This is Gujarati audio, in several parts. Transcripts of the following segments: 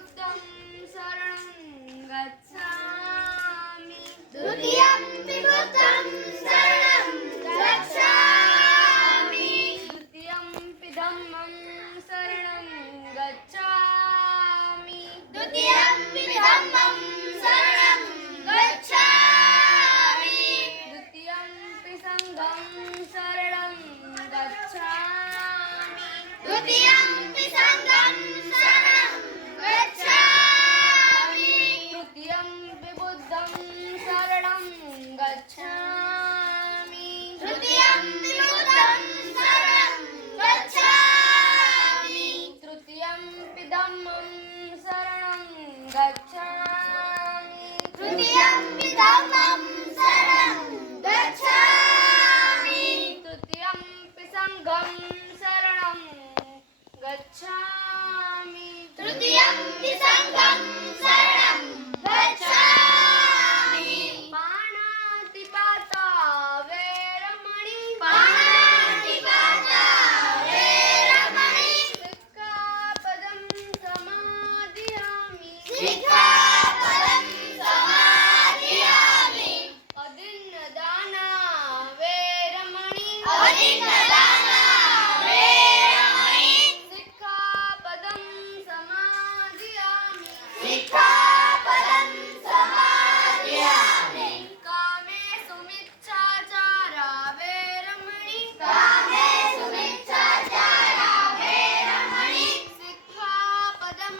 बुद्धं शरणं गच्छामि द्वितीयम्पि बुद्धं शरणं गच्छामि द्वितीयम्पि धम्मं शरणं गच्छामि द्वितीयम्पि धम्मं शरणं गच्छामि द्वितीयम्पि संघं शरणं गच्छामि द्वितीयम्पि संघं शरणं गच्छामि तृतीयम्पि बुद्धं शरणं गच्छामि तृतीयम्पि बुद्धं शरणं गच्छामि तृतीयम्पि धम्मं शरणं गच्छामि तृतीयम्पि धम्मं शरणं गच्छामि तृतीयम्पि संघं शरणं गच्छामि तृतीयम्पि संघं शरणं गच्छामि पाणातिपाता वेरमणि पाणातिपाता वेरमणि सिक्खापदं समादयामि सिक्खापदं समादयामि अदिन्नदाना वेरमणि अदिन्नदाना वेरमणि सिक्खापदं समादयामि सिक्खापदं समादयामि कामेषु मिच्छाचारा वेरमणि कामेषु मिच्छाचारा वेरमणि सिक्खापदं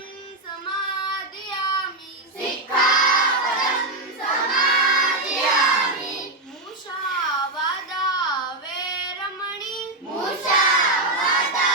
समादयामि सिक्खापदं समादयामि मुषावादा वेरमणि मुषावादा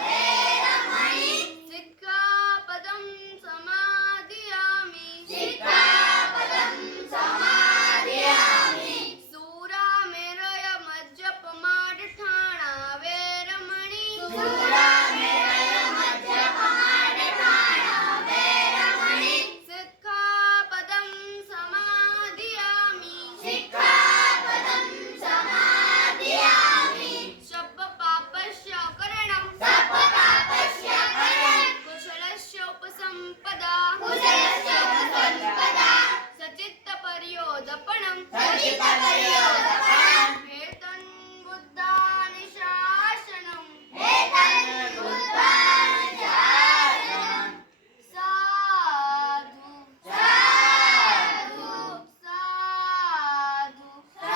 वेरमणि सिक्खापदं समादयामि सिक्खापदं समादयामि सूरामेरय मज्जपमाडठाणा वेरमणि सूरामेरय मज्जपमाडठाणा वेरमणि सिक्खापदं समादयामि सिक्खापदं समादयामि शब्दपापस्य करणं सर्वपापस्य करणं कुशलस्य उपसम्पदा कुशलस्य उपसम्पदा सचित्तपर्योदपणं सचित्तपर्योदपणम् एतन् बुद्धानि शासनम् एतन् बुद्धानि शासनम् साधु साधु साधु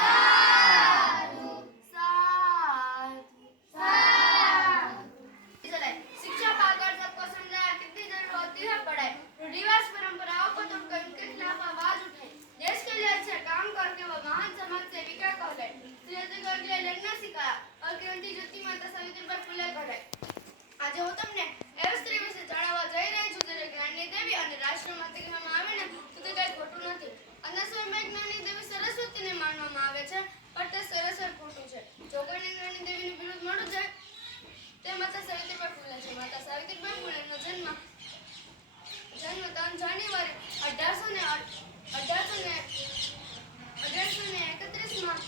साधु साधु साधु चले शिक्षा पाकर सबको समझाया कितनी जरूरत होती है पढ़ाई रूढ़िवादी परंपराओं को तोड़कर उनके खिलाफ आवाज उठाई देश के लिए अच्छे काम करके वो महान समाज सेविका कहलाए स्त्रीओं के लिए लड़ना सिखाया और क्रांति ज्योति माता सावित्रीबाई फुले कहलाए આજે હું તમને એવી સ્ત્રી વિશે જણાવવા જઈ રહી છું જેને જ્ઞાનની દેવી અને રાષ્ટ્રમાતા કહેવામાં આવે ને તો તે કંઈ ખોટું નથી અને સમયમાં જ્ઞાનની દેવી સરસ્વતીને માનવામાં આવે છે પણ તે સરાસર ખોટું છે જો કોઈને જ્ઞાનની દેવીનું બિરુદ મળ્યું છે તે માતા સાવિત્રીબાઈ ફુલે છે માતા સાવિત્રીબાઈ ફુલેનો જન્મ 3 જાન્યુઆરી 1831 માં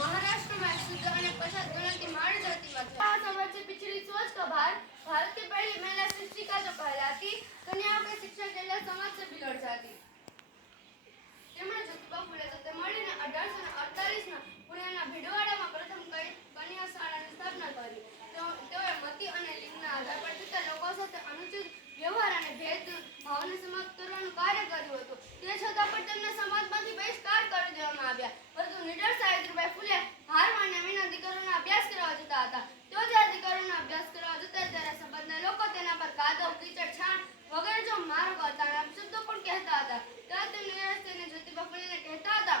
महाराष्ट्र में शुद्ध और पश्चात गणति मारी जाती है समाज से पिछड़ी सोच का भारत की पहली महिला शिक्षिका जो कहलाती कन्याओं की शिक्षा के लिए समाज से बिगड़ जाती તેમણે જ્યોતિબા ફુલે સાથે મળીને 1848 માં પુણેના ભીડવાડામાં પ્રથમ કન્યા શાળાની સ્થાપના કરી તેઓએ મતિ અને લિંગના આધાર પર થતા લોકો સાથે અનુચિત વ્યવહાર અને ભેદ ભાવને સમાપ્ત કરવાનું કાર્ય કર્યું હતું તે છતાં પણ તેમને સમાજમાંથી બહિષ્કાર કરી દેવામાં આવ્યા પરંતુ નીડર સાવિત્રીબાઈ ફુલે હાર માની વિના દીકરીઓનો અભ્યાસ કરવા જતા હતા તેઓ જ્યારે દીકરીઓનો અભ્યાસ કરવા જતા ત્યારે સમાજના લોકો તેના પર કાદવ કીચડ છાણ વગેરે જો માર કરતા અને અપશબ્દો પણ કહેતા હતા ત્યારે તે નિરાશ થઈને જ્યોતિબા ફુલેને કહેતા હતા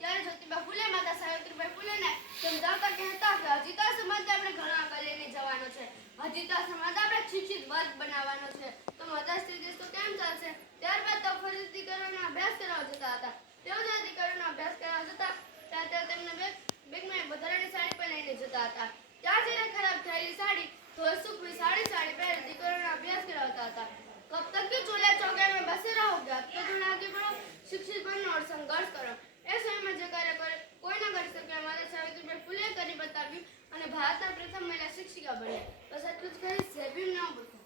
ત્યારે જ્યોતિબા ફુલે માતા સાવિત્રીબાઈ ફુલેને સમજાવતા કહેતા કે હજી તો સમાજ આપણે ઘણા આગળ લઈને જવાનો છે હજી તો સમાજ આપણે શિક્ષિત વર્ગ બનાવવાનો છે તો માતા સ્ત્રી દેશ તો કેમ ચાલશે ત્યારબાદ તો ફરી દીકરીઓનો અભ્યાસ કરવા જતા હતા તેઓ જ્યારે દીકરીઓનો અભ્યાસ કરવા જતા ત્યારે તેઓ તેમને બેગમાં વધારાની સાડી પણ લઈને જતા હતા ત્યાં જઈને ખરાબ થયેલી સાડી તો સુખવી સાડી પહેરી દીકરીઓનો અભ્યાસ કરાવતા હતા कब तक भी चूल्हे चौके में बसे रहोगे अब तो तुम आगे बढ़ो शिक्षित बनो और संघर्ष करो ऐसे में जो कार्य कोई न कर सके हमारे सावित्रीबाई फुले કરી બતાવ્યું અને ભારતના પ્રથમ મહિલા શિક્ષિકા બન્યા બસ એટલું જ કહી સેવ્યું ન બોલતા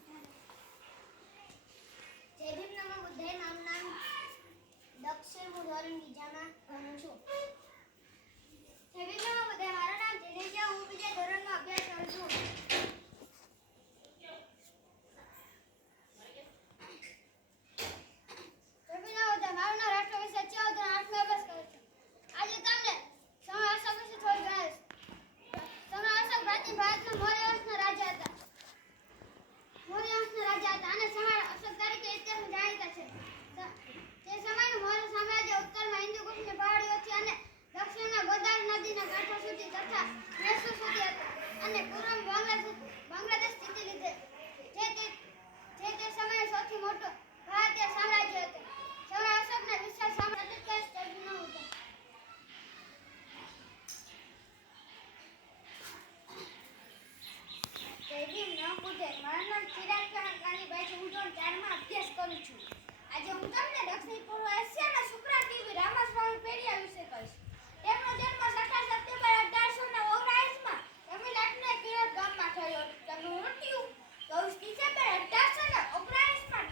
દક્ષિણ પૂર્વ એશિયાના શુક્રાદેવી રામાસ્વામી પેઢિયા વિશે કહીશ. તેમનો જન્મ 17 સપ્ટેમ્બર 1819માં તમિલનાડુના કિરત ગામમાં થયો હતો. તેમનું મૃત્યુ 24 ડિસેમ્બર 1819માં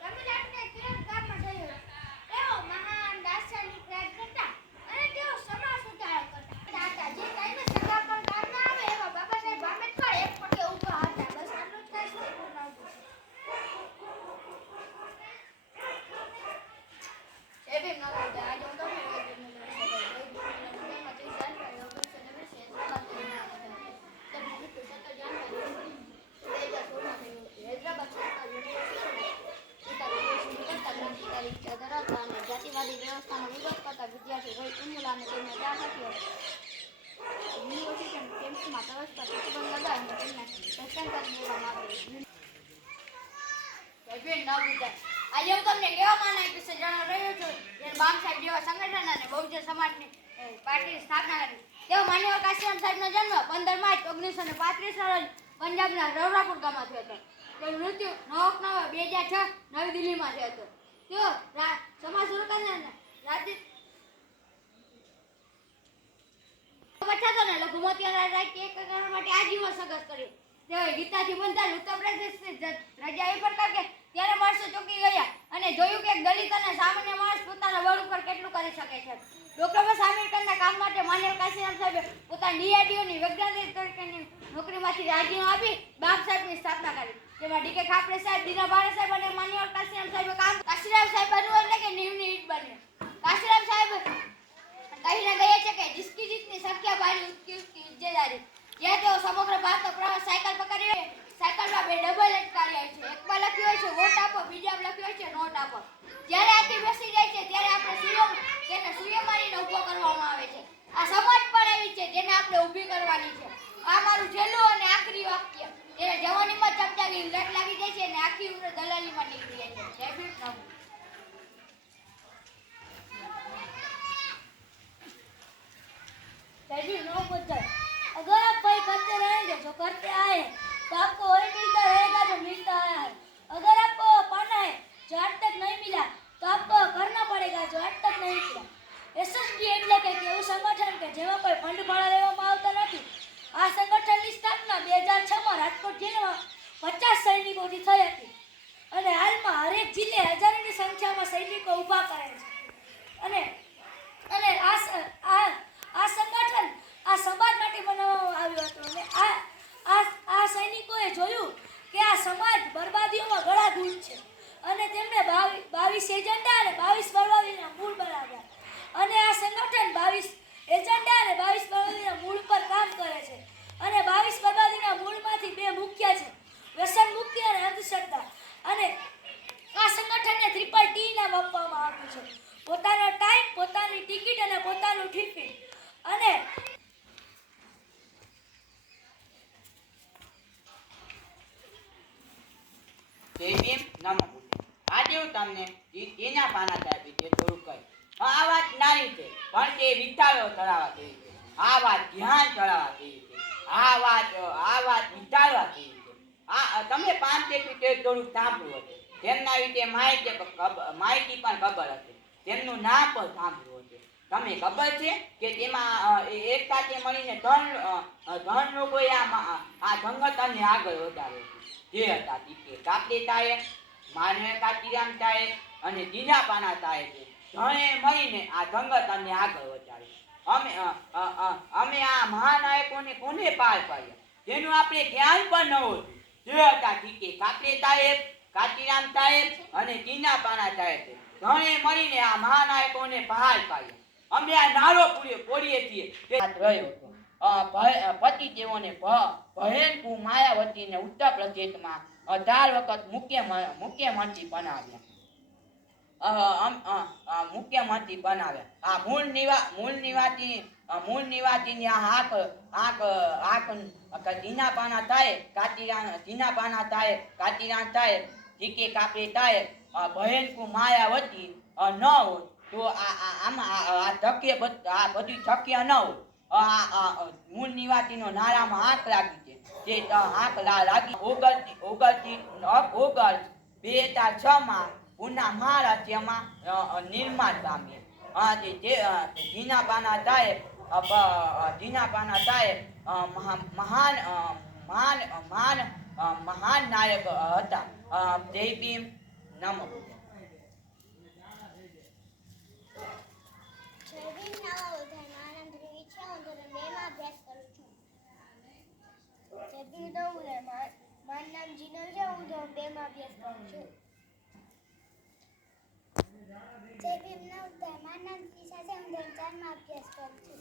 તમિલનાડુના કિરત ગામમાં થયું હતું. તેઓ મહાન દાર્શનિક રાજનેતા અને તેઓ સમાજ સુધારક હતા. જે કાંઈને સગા પણ કામમાં આવે એવા બાબા સાહેબ આંબેડકર એક પગે ઊભા હતા. બસ આટલું જ કહીશ. પૂર્ણ આવતું છે. જય ભીમ નમોદય. આજે હું તમને જાતિવાદી વ્યવસ્થાનો વિરોધ કરતા વિદ્યાર્થી રોહિત ઉન્મુલા અને તેમના 4 સાથીઓ યુનિવર્સિટી કેમ્પસમાં પ્રવેશ પર પ્રતિબંધ લગાવીને તેમને સસ્પેન્ડ કરી દેવામાં આવ્યું. આજે હું તમને કહેવામાં વિશે જણાવી રહ્યો છું. બામ સાહેબ જેવા સંગઠન અને બહુજન સમાજની પાર્ટીની સ્થાપના કરી. તેઓ માનવ કાશીરામ સાહેબનો જન્મ 15 માર્ચ 1935 રોજ પંજાબના રવરાપુર ગામમાં થયો હતો. તેમનું મૃત્યુ 9 ઓક્ટોબર 2006 નવી દિલ્હીમાં થયો હતો. તેઓ સમાજ સુરક્ષાના પછાતોને લઘુમતીઓના રાજકીયકરણ માટે આજીવન સંઘર્ષ કર્યો. તેઓએ ગીતાથી બંધાયેલ ઉત્તર પ્રદેશની રજા એ પ્રકાર કે ત્યારે માણસો ચોંકી ગયા અને જોયું કે દલિત અને સામાન્ય માણસ પોતાના બળ ઉપર કેટલું કરી શકે છે. ડોક્ટર બાબા આંબેડકરના કામ માટે માનવ કાશીરામ સાહેબે પોતાની ડીઆરડીઓની વૈજ્ઞાનિક તરીકેની નોકરીમાંથી રાજીનામું આપી બામ સાહેબની સ્થાપના કરી. જેમાં ડીકે ખાપરે સાહેબ, દીના ભાણે સાહેબ અને માનવ કાશીરામ સાહેબે કાશીરામ સાહેબ બન્યું એટલે કે નીવની ઈંટ બન્યું. કાશીરામ સાહેબ કહીને ગયા છે કે જિસકી જીતની સંખ્યા બારી ઉસકી ઇજ્જતદારી. જ્યાં તેઓ સમગ્ર ભારતનો પ્રવાસ સાયકલ પકડી સાયકલમાં 2 ડબલ લટકાવ્યા છે. એકમાં લખ્યું હોય છે વોટ આપો, બીજામાં લખ્યું હોય છે નોટ આપો. જ્યારે આથી બેસી જાય છે ત્યારે આપણે તેને સૂર્ય મારીને ઊભો કરવામાં આવે છે. આ સમાજ પણ એવી છે જેને આપણે ઊભી કરવાની છે. આ મારું છેલ્લું અને આખરી વાક્ય. એને જવાનીમાં ચમચાગી લટ લાગી જાય છે અને આખી ઉંમર દલાલીમાં નીકળી જાય છે. જય ભીમ નમો. जय भीम नमोदय। अगर आप कोई करते रहेंगे जो करते आए हैं तो आपको वही मिलता रहेगा जो मिलता आया है। अगर आपको पाना है जो आज तक नहीं मिला तो आपको करना पड़ेगा जो आज तक नहीं मिला। एसएसडी એટલે કે એવું સંગઠન કે જેમાં કોઈ ફંડ ભાડા લેવામાં આવતા નથી. આ સંગઠનની સ્થાપના 2006માં રાજકોટ જેલમાં 50 સૈનિકોથી થઈ હતી અને હાલમાં હરેક જિલ્લે હજારોની સંખ્યામાં સૈનિકો ઊભા કરે છે. અને આ સંગઠન આ સમાજ માટે બનાવવામાં આવ્યું હતું અને આ સૈનિકોએ જોયું કે આ સમાજ બરબાદીઓમાં ગળાઘૂટ છે અને તેમણે 22 એજન્ડા અને 22 બરબાદીના મૂળ બનાવ્યા અને આ સંગઠન 22 એજન્ડા અને 22 બરબાદીના મૂળ પર કામ કરે છે અને 22 બરબાદીના મૂળમાંથી 2 મુખ્ય છે: વ્યસન મુક્તિ અને અંધશ્રદ્ધા. અને આ સંગઠનને TTT નામ આપવામાં આવ્યું છે. પોતાનો ટાઈમ, પોતાની ટિકિટ અને પોતાનું ટિફિન. અને જય ભીમ નમોદય. આજે હું તમને એના પાના સાહેબ વિશે થોડુંક કહીશ. આ વાત નાની છે પણ તે વિચારો ચડાવવા જેવી છે. આ વાત ધ્યાન ચડાવવા જેવી છે. આ વાત વિચારવા જેવી છે. તમે 5 વિશે થોડુંક સાંભળ્યું હશે. તેમના વિશે માહિતી પણ ખબર હશે. તેમનું નામ પણ સાંભળ્યું હશે. તમને ખબર છે કે તેમાં એક સાથે મળીને ત્રણ લોકોએ આ સંગઠનને આગળ વધાર્યું હતું. જે હતા ડીકે ખાપરે સાહેબ, માનવ કાશીરામ સાહેબ અને દીના પાના સાહેબ. ત્રણે મળીને આ સંગઠનને આગળ વધાર્યું. અમે આ મહાનાયકોને કોને પાર પાડ્યા જેનું આપણે ધ્યાન પણ ન હતું. જે હતા ડીકે ખાપરે સાહેબ, કાશીરામ સાહેબ અને દીના પાના સાહેબ. ત્રણે મળીને આ મહાનાયકોને પાર પાડ્યા. અમે આ નારો પોડીએ છીએ તે રહ્યો હતો. પતિદેવોને ભયંકર માયાવતીને ઉત્તર પ્રદેશમાં 18 વખત મુખ્યમંત્રી બનાવ્યા. આ મૂળ નિવાસીની દીના પાના સાહેબ, કાશીરામ સાહેબ, ડીકે ખાપરે સાહેબ ભયંકર માયાવતી ન હોય તો આ બધું શક્ય ન હોય. મૂળ નિવાસીનો નારામાં આંખ લાગી છે. જે આંખ લાગી ઓગસ્ટ 2006માં ઉના મહારાજ્યમાં નિર્માણ પામ્યા. જીનાબાના સાહેબ મહાન નાયક હતા. જય ભીમ, નમો બુદ્ધાય. જય ભીમ, નમો બુદ્ધાય. મારું નામ ધ્રુવી છે. હું ધોરણ 2 માં અભ્યાસ કરું છું. જય ભીમ, નમો બુદ્ધાય. મારું નામ જીનલ છે. હું ધોરણ 2 માં અભ્યાસ કરું છું. જય ભીમ, નમો બુદ્ધાય. મારું નામ ઈશા છે. હું ધોરણ 4 માં અભ્યાસ કરું છું.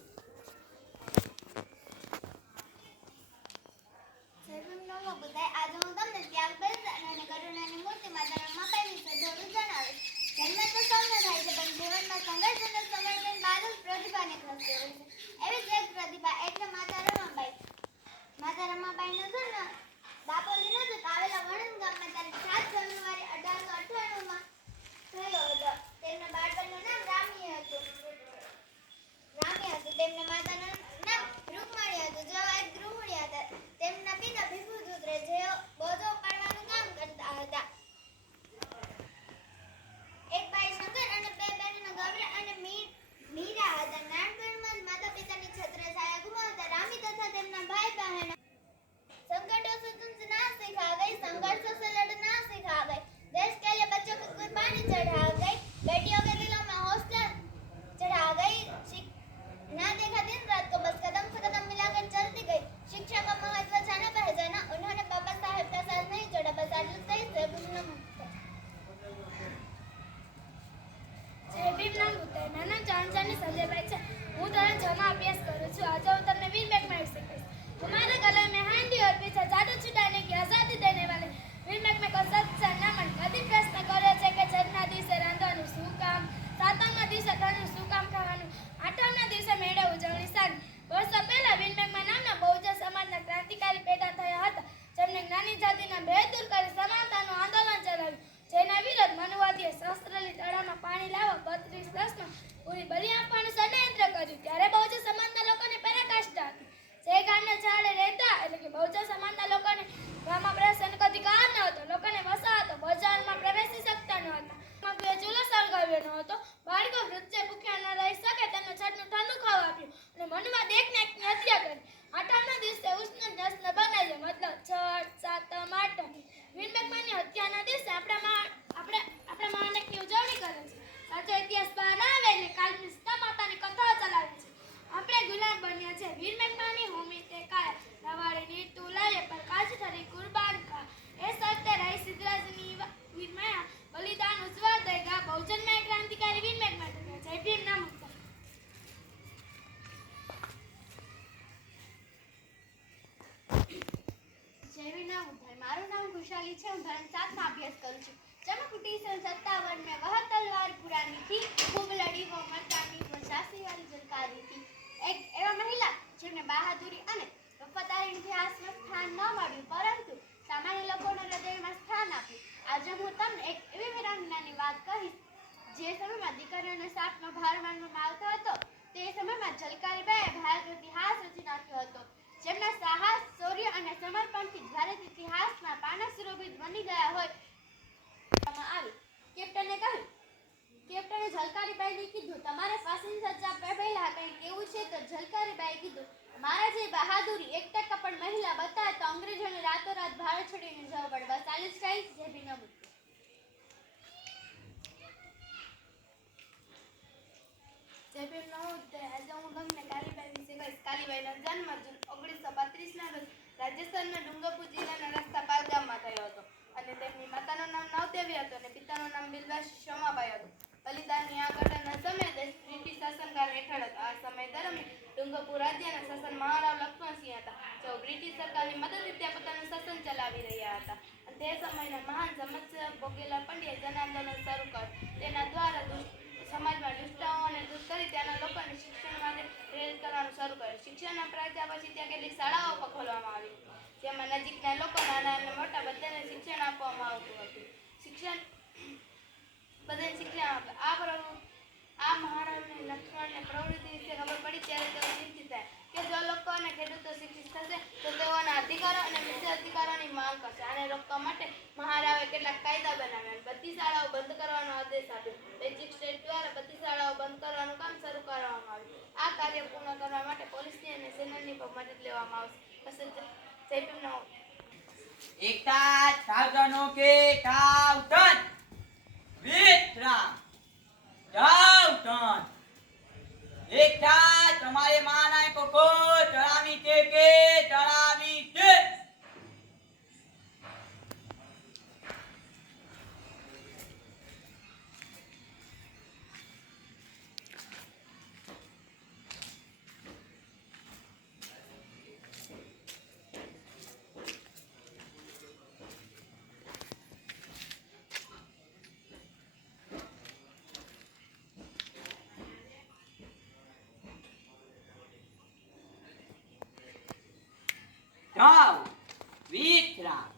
જય ભીમ, નમો બુદ્ધાય. આજે હું તમને ત્યાગ, બલિદાન અને કરુણાની મૂર્તિ માતા રમાબાઈ વિશે થોડું જણાવીશ. જન્મ તો સૌને થાય છે, પણ જીવનમાં સંઘર્ષ અને સમર્પણ બાદ જ પ્રતિભાને પ્રાપ્તિ હોય છે. એવી જ એક પ્રતિભા એટલે માતા રમાબાઈ. માતા રમાબાઈનો જન્મ દાપોલી નજીક આવેલા વણંદ ગામમાં તારીખ 7 જાન્યુઆરી 1898 થયો હતો. તેમના બાળપણનું નામ રામી હતું. તેમના માતાનું નામ રૂકમણી હતું, જેઓ એક ગૃહિણી હતા. તેમના પિતા ભીખુદૂતરે જેઓ બોજો ઉપાડવાનું કામ કરતા હતા. એક ભાઈ શંકર અને 2 બહેનો ગૌરી અને મીરા હતા. નાનપણમાં જ માતા પિતાની છત્રછાયા ગુમાવતા રામી તથા તેમના ભાઈ બહેન संकटों से तुमसे ना सिखा गई, संघर्षों से लड़ना सिखा गई, देश के लिए बच्चों को कुर्बानी चढ़ा गई, बेटियों के दिलों में हौसला चढ़ा गई, ना देखा दिन रात को बस कदम से कदम मिलाकर चलती गई, शिक्षा का महत्व जाना पहचाना, उन्होंने बाबा साहेब का साथ नहीं छोड़ा, बस आटલું સહી છે. જય ભીમ, નમો બુદ્ધાય. મારું નામ ચાંદજાની સંજયભાઈ છે. હું ધોરણ 6 માં અભ્યાસ કરું છું. આજે હું તમને વીર મેઘમાં વિશે કહીશ. हमारे गले में हांडी और पीछे जादू छुटाने की आजादी देने वाले वीर मेघ में को सच्चा नमन. કદી પ્રશ્ન કર્યો છે કે છઠના દિવસે રાંધવાનું શું કામ, સાતમના દિવસે ખાવાનું શું કામ ખાવાનું, આઠમના દિવસે મેળે ઉજવણી સારી. વર્ષો પહેલા વીર મેઘમાં નામના બહુજન સમાજના ક્રાંતિકારી પેદા થયા હતા, જેમણે જ્ઞાની જાતિના ભેદ દૂર કરી સમાનતાનું આંદોલન ચલાવ્યું. જેના વિરોધ મનુવાદીએ શસ્ત્રલી તળાવમાં પાણી લાવવા 32 વર્ષમાં પૂરી બલિ આપવાનું ષડયંત્ર કર્યું. ત્યારે બહુજન સમાજના લોકોને પરાકાષ્ઠા હતી. જે ગામના છાડે રહેતા એટલે કે બહુજન સમાજના લોકોને ગામમાં પ્રવેશનો અધિકાર ન હતો. લોકોને વસાહતો બજારમાં પ્રવેશી શકતા ન હતા. ચૂલો સળગાવ્યો ન હતો. બાળકો વૃદ્ધે ભૂખ્યા ન રહી શકે તેમને છઠનું ઠંડુ ખાવા આપ્યું અને મનમાં એકને એકની હત્યા કરી. આઠમના દિવસે ઉષ્ણ જશ્ન બનાવ્યો, મતલબ છઠ, સાતમ, આઠમ. વીર મેઘમાની હત્યાના દિવસે આપણે માણેકની ઉજવણી કરે છે. સાચો ઇતિહાસ બહાર આવે ને કાલની સીતા માતાની કથાઓ ચલાવે છે. આપણે ગુલામ બન્યા છે. વીર મેઘમાની હોમી તે કાયા રવાડીની તુલાએ પર કાચ ઠરી કુરબાન કા. એ સત્ય રહી સિદ્ધરાજની વીર માયા બલિદાન ઉજ્જવળ દેગા. બહુજનમાં ક્રાંતિકારી વીર મેઘમાં. જય ભીમ, નમો બુદ્ધાય. જય ભીમ, નમો બુદ્ધાય. મારું નામ ખુશાલી છે. હું ધોરણ 7 માં અભ્યાસ કરું છું. जन्म कुटी सन 57 में वह तलवार पुरानी थी, खूब लड़ी वो मर्दानी वो झांसी वाली झलकारी थी. एक एवा महिला જેમને બહાદુરી અને વફાદારીના ઇતિહાસમાં સ્થાન ન મળ્યું, પરંતુ સામાન્ય લોકોના હૃદયમાં સ્થાન આપ્યું. આજે હું તમને એક એવી વીરાંગનાની વાત કહીશ જે સમયમાં દીકરીઓને સાપનો ભાર માનવામાં આવતો હતો. તે સમયમાં ઝલકારીબાઈએ ભારતનો ઇતિહાસ રચી નાખ્યો હતો, જેમના સાહસ, શૌર્ય અને સમર્પણથી ભારત ઇતિહાસમાં પાના સુશોભિત બની ગયા હોય આવી. કેપ્ટને ઝલકારીબાઈને કીધું, તમારે ફાંસીની સજા પહેલા કંઈ કેવું છે? તો ઝલકારીબાઈએ કીધું, મારા જે બહાદુરી 1% પણ મહિલા બતાવે તો અંગ્રેજોને રાતોરાત ભારત છોડીને જવું પડે. બસ આટલું જ કહીશ. જય ભીમ, નમો. જય ભીમ, નમો બુદ્ધાય. આજે હું તમને કાલીબાઈ વિશે કહીશ. કાલીબાઈનો જન્મ જૂન 1935ના રોજ રાજસ્થાનના ડુંગરપુર જિલ્લાના રસ્તાપાલ ગામમાં થયો હતો અને તેમની માતાનું નામ નવદેવી હતું અને પિતાનું નામ બિલવાસી શોમાબાઈ હતું. બલિદાનની આ ઘટનાના સમયે દેશ બ્રિટિશ શાસનકાળ હેઠળ હતો. આ સમય દરમિયાન ડુંગરપુર રાજ્યના શાસન મહારાવ લક્ષ્મણસિંહ હતા, જેઓ બ્રિટિશ સરકારની મદદથી ત્યાં પોતાનું શાસન ચલાવી રહ્યા હતા. અને તે સમયના મહાન સમાજસેવક ભોગીલાલ પંડ્યાએ જન આંદોલન શરૂ કર્યું. તેના દ્વારા સમાજમાં દુષ્ટાઓને દૂર કરી ત્યાંના લોકોને શિક્ષણ માટે પ્રેરિત કરવાનું શરૂ કર્યું. શિક્ષણના પ્રચાર પછી ત્યાં કેટલીક શાળાઓ પણ ખોલવામાં આવી, જેમાં નજીકના લોકો નાના અને મોટા બધાને શિક્ષણ આપવામાં આવતું હતું. બધાને શિક્ષણ આપે. આ મહારાજને લક્ષ્મણને પ્રવૃત્તિ વિશે ખબર પડી ત્યારે તેઓ ચિંતિત થયા કે જો લોકો અને ખેડૂતો શિક્ષિત થશે તો તેઓના અધિકારો અને વિશેષ અધિકારોની માંગ કરશે. આને રોકવા માટે મહારાવે કેટલાક કાયદા બનાવ્યા. બધી શાળાઓ બંધ કરવાનો આદેશ આપ્યો. મેજિસ્ટ્રેટ દ્વારા બધી શાળાઓ બંધ કરવાનું કામ શરૂ કરવામાં આવ્યું. આ કાર્ય પૂર્ણ કરવા માટે પોલીસની અને સેનાની પણ મદદ લેવામાં આવશે. જયભીમનો એકતા સાવધાનો કે સાવધાન વિશ્રામ સાવધાન એકતા તમારે માના કોકો ચડાવી છે કે ચડાવી છે જાઓ વિશ્રામ